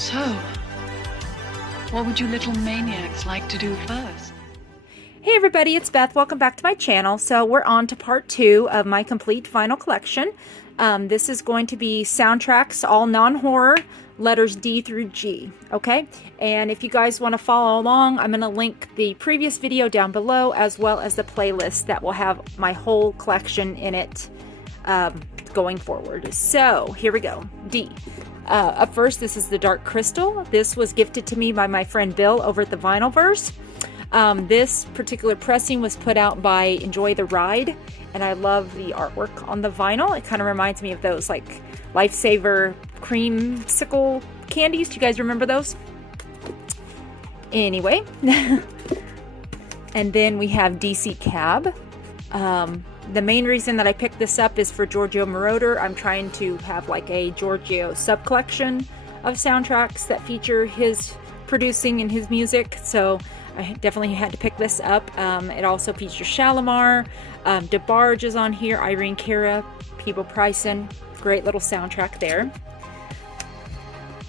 So, what would you little maniacs like to do first? Hey everybody, it's Beth. Welcome back to my channel. So we're on to part 2 of my complete vinyl collection. This is going to be soundtracks, all non-horror, letters D through G, okay? And if you guys want to follow along, I'm going to link the previous video down below, as well as the playlist that will have my whole collection in it going forward. So here we go. D. Up first, this is the Dark Crystal. This was gifted to me by my friend Bill over at the Vinylverse. This particular pressing was put out by Enjoy the Ride, and I love the artwork on the vinyl. It kind of reminds me of those like Lifesaver creamsicle candies. Do you guys remember those? Anyway, and then we have DC Cab. The main reason that I picked this up is for Giorgio Moroder. I'm trying to have like a Giorgio sub-collection of soundtracks that feature his producing and his music, so I definitely had to pick this up. It also features Shalimar, DeBarge is on here, Irene Cara, Peabo Bryson. Great little soundtrack there.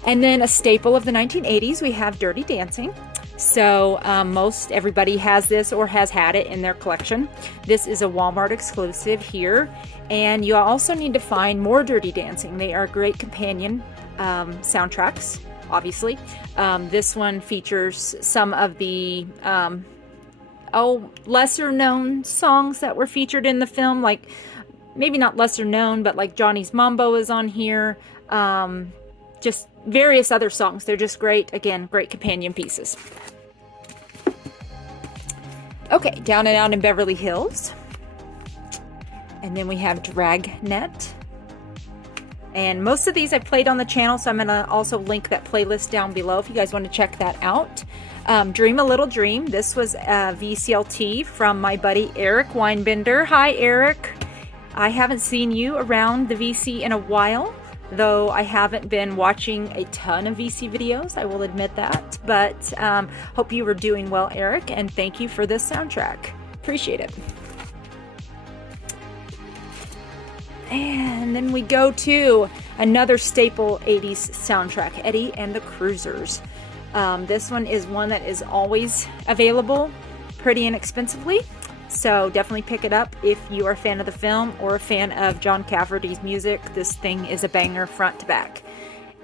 And then a staple of the 1980s, we have Dirty Dancing. So most everybody has this or has had it in their collection. This is a Walmart exclusive here. And you also need to find more Dirty Dancing. They are great companion soundtracks, obviously. This one features some of the lesser known songs that were featured in the film, like maybe not lesser known, but like Johnny's Mambo is on here. Just various other songs. They're just great. Again, great companion pieces. Okay, Down and Out in Beverly Hills. And then we have Dragnet. And most of these I've played on the channel, so I'm going to also link that playlist down below if you guys want to check that out. Dream a Little Dream. This was a VCLT from my buddy Eric Weinbender. Hi, Eric. I haven't seen you around the VC in a while, though I haven't been watching a ton of VC videos, I will admit that. But hope you were doing well, Eric, and thank you for this soundtrack. Appreciate it. And then we go to another staple 80s soundtrack, Eddie and the Cruisers. This one is one that is always available pretty inexpensively, so definitely pick it up if you are a fan of the film or a fan of John Cafferty's music. This thing is a banger front to back.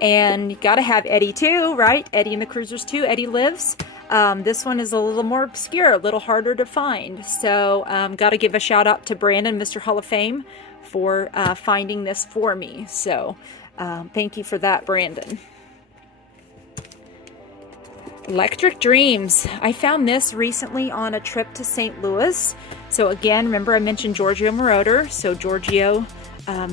And you gotta have Eddie too, right? Eddie and the Cruisers 2, Eddie Lives. This one is a little more obscure, a little harder to find. So gotta give a shout out to Brandon, Mr. Hall of Fame, for finding this for me. So thank you for that, Brandon. Electric Dreams. I found this recently on a trip to St. Louis. So again, remember I mentioned Giorgio Moroder. So Giorgio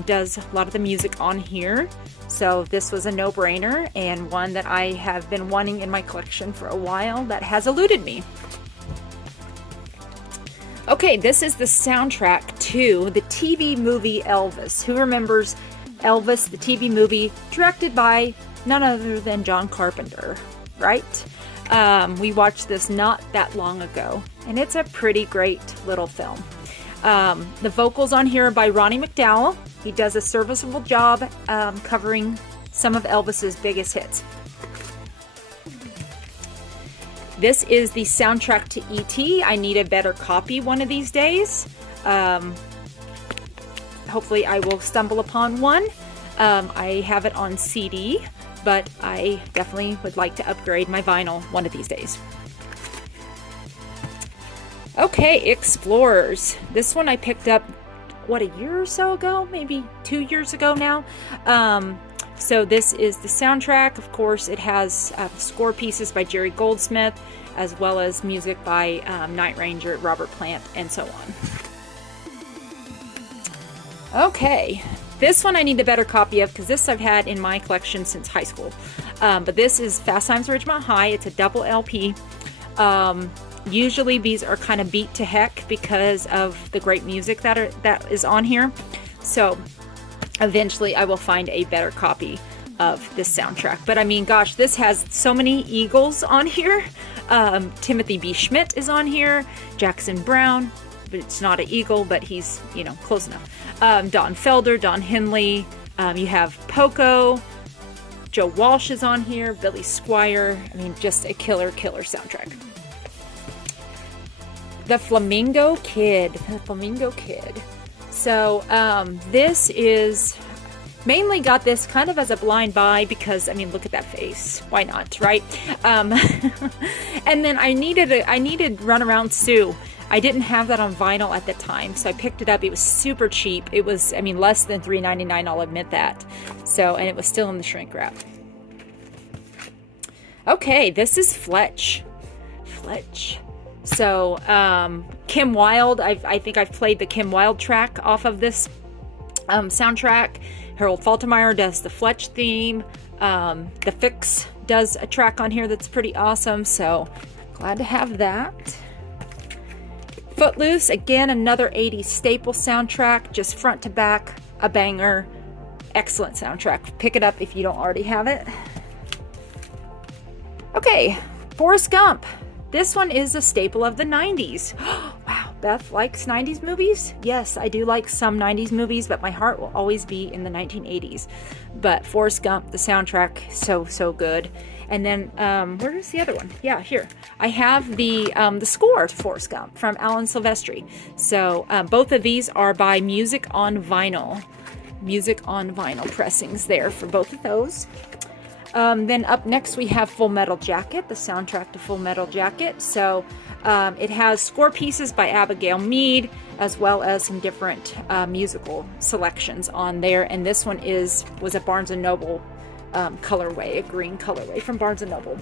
does a lot of the music on here. So this was a no-brainer and one that I have been wanting in my collection for a while that has eluded me. Okay, this is the soundtrack to the TV movie Elvis. Who remembers Elvis, the TV movie, directed by none other than John Carpenter, right? We watched this not that long ago, and it's a pretty great little film. The vocals on here are by Ronnie McDowell. He does a serviceable job covering some of Elvis's biggest hits. This is the soundtrack to E.T. I need a better copy one of these days. Hopefully I will stumble upon one. I have it on CD, but I definitely would like to upgrade my vinyl one of these days. Okay, Explorers. This one I picked up, what, a year or so ago? Maybe 2 years ago now. So this is the soundtrack. Of course, it has score pieces by Jerry Goldsmith, as well as music by Night Ranger, Robert Plant, and so on. Okay, this one I need a better copy of because this I've had in my collection since high school. But this is Fast Times at Ridgemont High. It's a double LP. Usually these are kind of beat to heck because of the great music that is on here. So eventually I will find a better copy of this soundtrack. But I mean, gosh, this has so many Eagles on here. Timothy B. Schmidt is on here. Jackson Browne, but it's not an Eagle, but he's, you know, close enough. Don Felder, Don Henley. You have Poco, Joe Walsh is on here, Billy Squier. I mean, just a killer soundtrack. The Flamingo Kid. The Flamingo Kid. So, this is... Mainly got this kind of as a blind buy because, I mean, look at that face. Why not, right? And then I needed Runaround Sue. I didn't have that on vinyl at the time, so I picked it up. It was super cheap. It was, I mean, less than $3.99, I'll admit that. So, and it was still in the shrink wrap. Okay, this is Fletch. Fletch. So, Kim Wilde, I think I've played the Kim Wilde track off of this soundtrack. Harold Faltermeyer does the Fletch theme. The Fix does a track on here that's pretty awesome, so glad to have that. Footloose, again, another 80s staple soundtrack, just front to back, a banger. Excellent soundtrack. Pick it up if you don't already have it. Okay, Forrest Gump. This one is a staple of the 90s. Wow, Beth likes 90s movies? Yes, I do like some 90s movies, but my heart will always be in the 1980s. But Forrest Gump, the soundtrack, so good. And then, where is the other one? Yeah, here. I have the score to Forrest Gump from Alan Silvestri. So, both of these are by Music on Vinyl. Music on Vinyl pressings there for both of those. Then up next we have Full Metal Jacket, the soundtrack to Full Metal Jacket. So it has score pieces by Abigail Mead, as well as some different musical selections on there. And this one was a Barnes & Noble colorway, a green colorway from Barnes & Noble.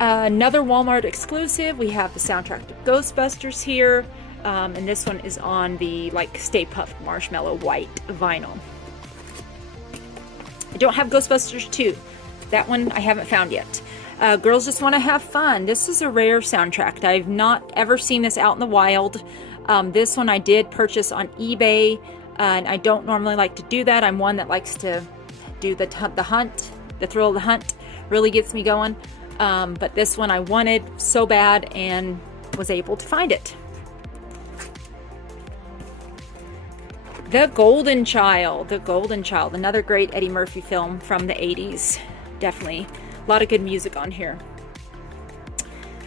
Another Walmart exclusive, we have the soundtrack to Ghostbusters here. And this one is on the Stay Puft Marshmallow white vinyl. I don't have Ghostbusters 2. That one I haven't found yet. Girls Just Want to Have Fun. This is a rare soundtrack. I've not ever seen this out in the wild. This one I did purchase on eBay, and I don't normally like to do that. I'm one that likes to do the hunt. The thrill of the hunt really gets me going. But this one I wanted so bad and was able to find it. The Golden Child. The Golden Child. Another great Eddie Murphy film from the 80s. Definitely. A lot of good music on here.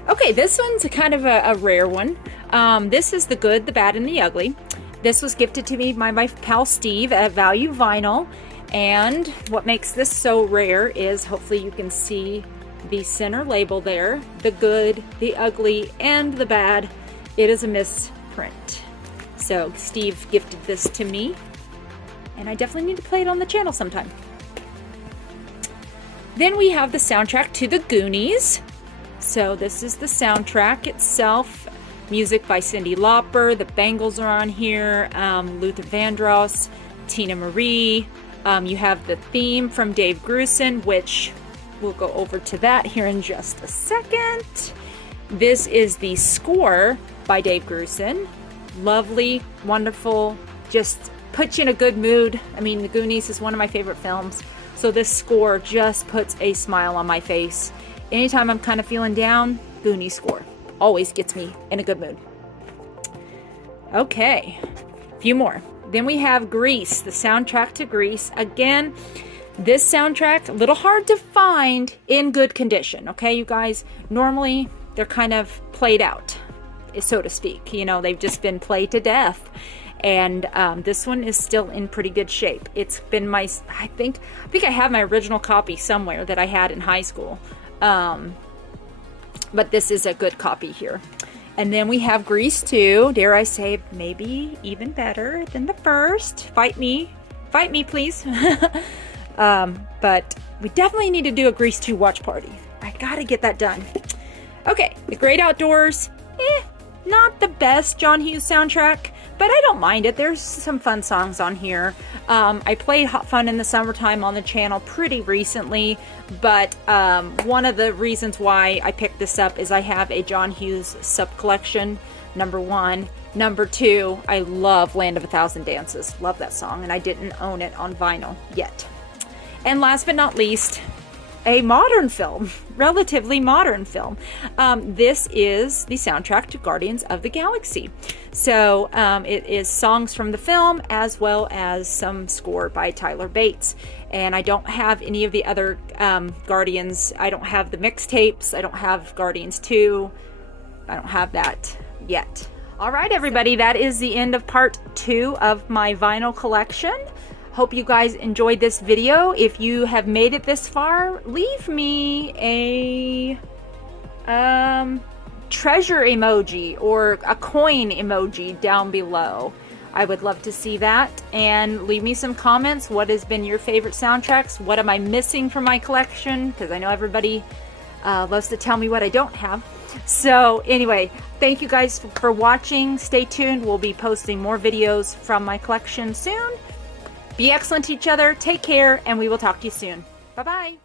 Okay, this one's kind of a rare one. This is The Good, the Bad, and the Ugly. This was gifted to me by my pal Steve at Value Vinyl. And what makes this so rare is, hopefully you can see the center label there. The Good, the Ugly, and the Bad. It is a misprint. So Steve gifted this to me, and I definitely need to play it on the channel sometime. Then we have the soundtrack to The Goonies. So this is the soundtrack itself. Music by Cyndi Lauper. The Bangles are on here. Luther Vandross, Tina Marie. You have the theme from Dave Grusin, which we'll go over to that here in just a second. This is the score by Dave Grusin. Lovely, wonderful, just puts you in a good mood. I mean, The Goonies is one of my favorite films, so this score just puts a smile on my face. Anytime I'm kind of feeling down, Goonies score always gets me in a good mood. Okay, a few more. Then we have Grease, the soundtrack to Grease. Again, this soundtrack, a little hard to find in good condition, okay, you guys? Normally, they're kind of played out, so to speak. You know, they've just been played to death. And this one is still in pretty good shape. It's been I think I have my original copy somewhere that I had in high school. But this is a good copy here. And then we have Grease 2. Dare I say, maybe even better than the first. Fight me, please. But we definitely need to do a Grease 2 watch party. I gotta get that done. Okay, The Great Outdoors. Not the best John Hughes soundtrack, but I don't mind it. There's some fun songs on here. I played Hot Fun in the Summertime on the channel pretty recently, but one of the reasons why I picked this up is I have a John Hughes sub-collection, number one. Number two, I love Land of a Thousand Dances. Love that song, and I didn't own it on vinyl yet. And last but not least, a modern film, relatively modern film. This is the soundtrack to Guardians of the Galaxy. So it is songs from the film as well as some score by Tyler Bates. And I don't have any of the other Guardians. I don't have the mixtapes. I don't have Guardians 2. I don't have that yet. All right, everybody, that is the end of part 2 of my vinyl collection. Hope you guys enjoyed this video. If you have made it this far, leave me a treasure emoji or a coin emoji down below. I would love to see that. And leave me some comments. What has been your favorite soundtracks? What am I missing from my collection? Because I know everybody loves to tell me what I don't have. So anyway, thank you guys for watching. Stay tuned. We'll be posting more videos from my collection soon. Be excellent to each other. Take care, and we will talk to you soon. Bye-bye.